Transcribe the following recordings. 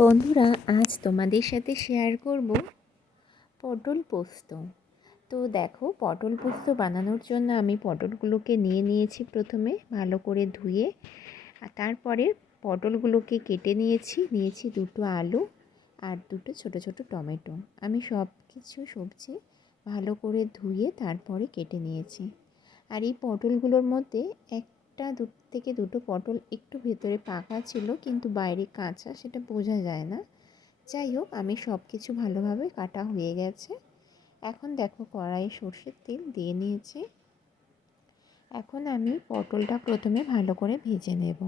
বন্ধুরা, আজ তোমাদের সাথে শেয়ার করব পটল পোস্ত। তো দেখো, পটল পোস্ত বানানোর জন্য আমি পটলগুলোকে নিয়ে নিয়েছি প্রথমে ভালো করে ধুয়ে। আর তারপরে পটলগুলোকে কেটে নিয়েছি নিয়েছি দুটো আলু আর দুটো ছোট ছোট টমেটো। আমি সব কিছু সবজি ভালো করে ধুয়ে তারপরে কেটে নিয়েছি। আর এই পটলগুলোর মধ্যে একটা দু, থেকে দুটো পটল একটু ভেতরে পাকা ছিল, কিন্তু বাইরে কাঁচা, সেটা বোঝা যায় না। যাই হোক, আমি সব কিছু ভালোভাবে কাটা হয়ে গেছে। এখন দেখো কড়াইয়ে সর্ষের তেল দিয়ে নিয়েছি। এখন আমি পটলটা প্রথমে ভালো করে ভেজে নেব।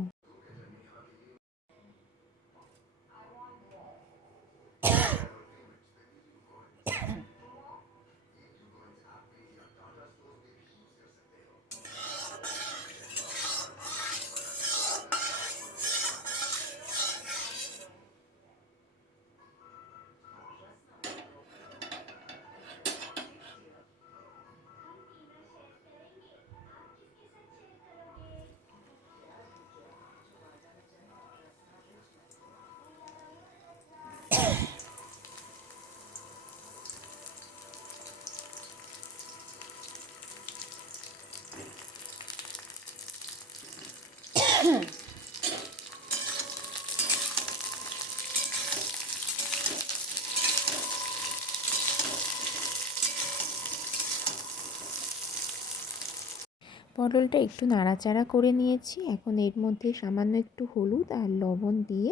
পটলটা একটু নাড়াচাড়া করে নিয়েছি। এখন এর মধ্যে সামান্য একটু হলুদ আর লবণ দিয়ে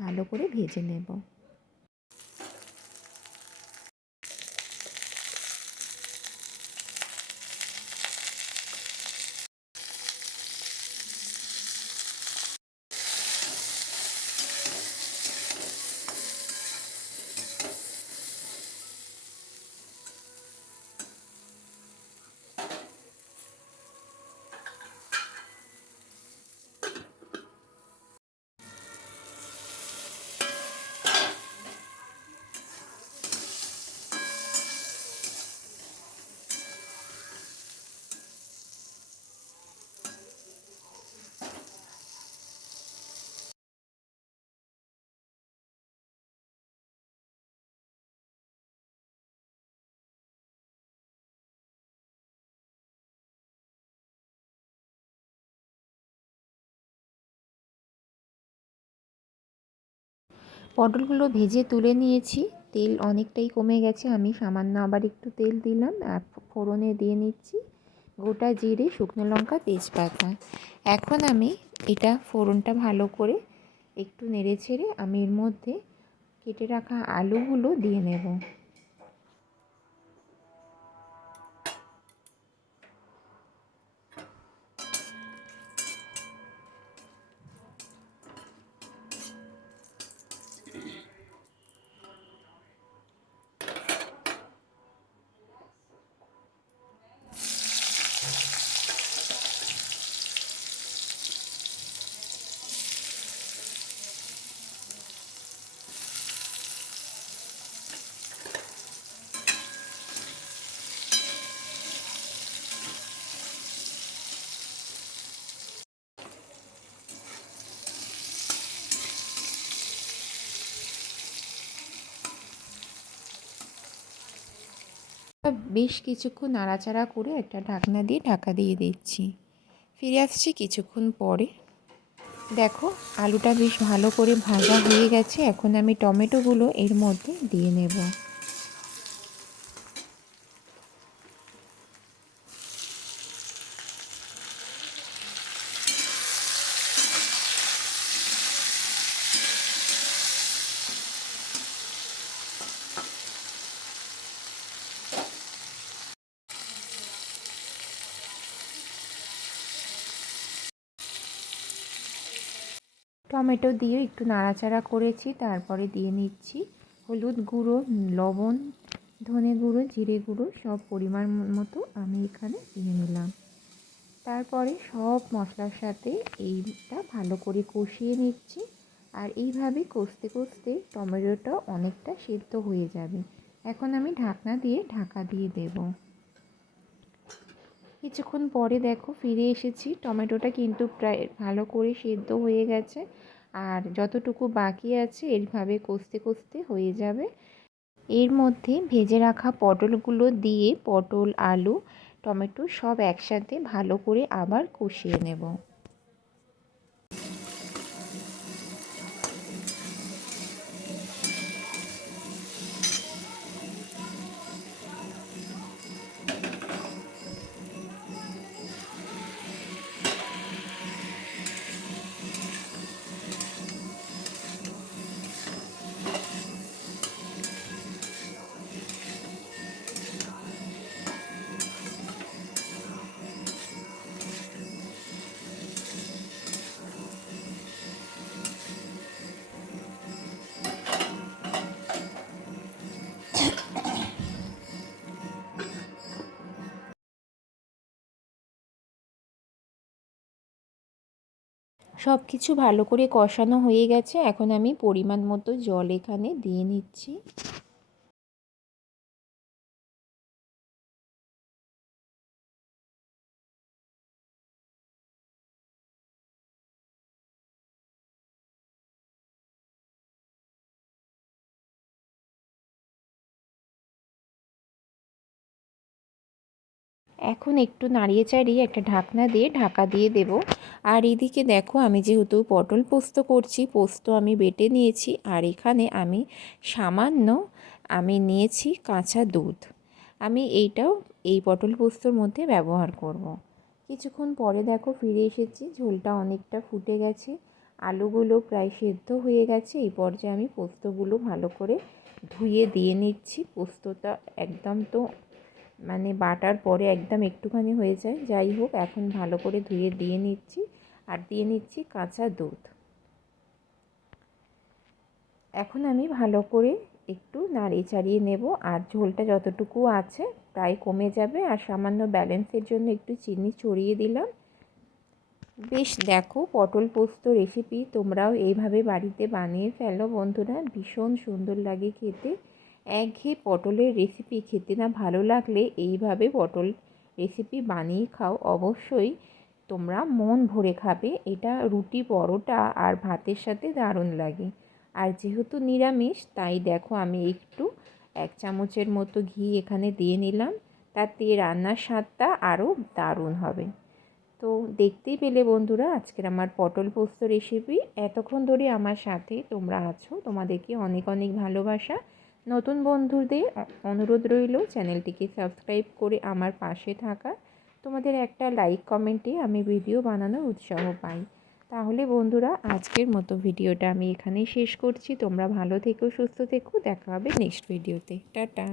ভালো করে ভেজে নেব। পটলগুলো ভেজে তুলে নিয়েছি। তেল অনেকটাই কমে গেছে, আমি সামান্য আবার একটু তেল দিলাম আর ফোড়নে দিয়ে নিচ্ছি গোটা জিরে, শুকনো লঙ্কা, তেজপাতা। এখন আমি এটা ফোড়নটা ভালো করে একটু নেড়ে ছেড়ে আমি এর মধ্যে কেটে রাখা আলুগুলো দিয়ে নেব। বেশ কিছুক্ষণ নাড়াচাড়া করে একটা ঢাকনা দিয়ে ঢাকা দিয়ে দিচ্ছি। ফিরে আসছি কিছুক্ষণ পরে। দেখো, আলুটা বেশ ভালো করে ভাজা হয়ে গেছে। এখন আমি টমেটোগুলো এর মধ্যে দিয়ে নেব। টমেটো দিয়ে একটু নাড়াচাড়া করেছি, তারপরে দিয়ে নিচ্ছি হলুদ গুঁড়ো, লবণ, ধনে গুঁড়ো, জিরে গুঁড়ো, সব পরিমাণ মতো আমি এখানে দিয়ে নিলাম। তারপরে সব মশলার সাথে এইটা ভালো করে কষিয়ে নিচ্ছি আর এইভাবে কষতে কষতে টমেটোটা অনেকটা সেদ্ধ হয়ে যাবে। এখন আমি ঢাকনা দিয়ে ঢাকা দিয়ে দেব। কিছুক্ষণ পরে দেখো ফিরে এসেছি। টমেটোটা কিন্তু প্রায় ভালো করে সেদ্ধ হয়ে গেছে। আর যতটুকু বাকি আছে এইভাবে কষতে কষতে হয়ে যাবে। এর মধ্যে ভেজে রাখা পটলগুলো দিয়ে পটল, আলু, টমেটো সব একসাথে ভালো করে আবার কষিয়ে নেব। সব কিছু ভালো করে কষানো হয়ে গেছে। এখন আমি পরিমাণ মতো জল এখানে দিয়ে নিচ্ছি। এখন একটু নাড়িয়ে চাড়িয়ে একটা ঢাকনা দিয়ে ঢাকা দিয়ে দেব আর এদিকে দেখো, আমি যেহেতু পটল পোস্ত করছি, পোস্ত আমি বেটে নিয়েছি, আর এখানে আমি সামান্য আমি নিয়েছি কাঁচা দুধ আমি এইটাও এই পটল পোস্তর মধ্যে ব্যবহার করব। কিছুক্ষণ পরে দেখো ফিরে এসেছি, ঝোলটা অনেকটা ফুটে গেছে, আলুগুলো প্রায় সেদ্ধ হয়ে গেছে, এই পর্যায়ে আমি পোস্তগুলো ভালো করে ধুয়ে দিয়ে নিচ্ছি, পোস্তটা একদম তো মানে বাটার পরে একদম একটুখানি হয়ে যায়। যাই হোক, এখন ভালো করে ধুয়ে দিয়ে নিচ্ছি। আর দিয়ে নিচ্ছি কাঁচা দুধ। এখন আমি ভালো করে একটু নাড়িয়ে চাড়িয়ে নেব। আর ঝোলটা যতটুকু আছে প্রায় কমে যাবে। আর সামান্য ব্যালেন্সের জন্য একটু চিনি ছড়িয়ে দিলাম। বেশ, দেখো পটল পোস্ত রেসিপি তোমরাও এইভাবে বাড়িতে বানিয়ে ফেলো বন্ধুরা। ভীষণ সুন্দর লাগে খেতে। একঘেয়ে পটলের রেসিপি খেতে না ভালো লাগলে এইভাবে পটল রেসিপি বানিয়ে খাও। অবশ্যই তোমরা মন ভরে খাবে। এটা রুটি, পরোটা আর ভাতের সাথে দারুণ লাগে। আর যেহেতু নিরামিষ, তাই দেখো আমি একটু এক চামচের মতো ঘি এখানে দিয়ে নিলাম। তাতে রান্নার স্বাদটা আরও দারুণ হবে। তো দেখতেই পেলে বন্ধুরা, আজকের আমার পটল পোস্ত রেসিপি এতক্ষণ ধরে আমার সাথে তোমরা আছো। তোমাদেরকে অনেক অনেক ভালোবাসা। নতুন বন্ধুদের অনুরোধ রইল চ্যানেলটিকে সাবস্ক্রাইব করে আমার পাশে থাকা। তোমাদের একটা লাইক কমেন্টে আমি ভিডিও বানানোর উৎসাহ পাই। তাহলে বন্ধুরা, আজকের মতো ভিডিওটা আমি এখানেই শেষ করছি। তোমরা ভালো থেকো, সুস্থ থেকো। দেখা হবে নেক্সট ভিডিওতে টাটা।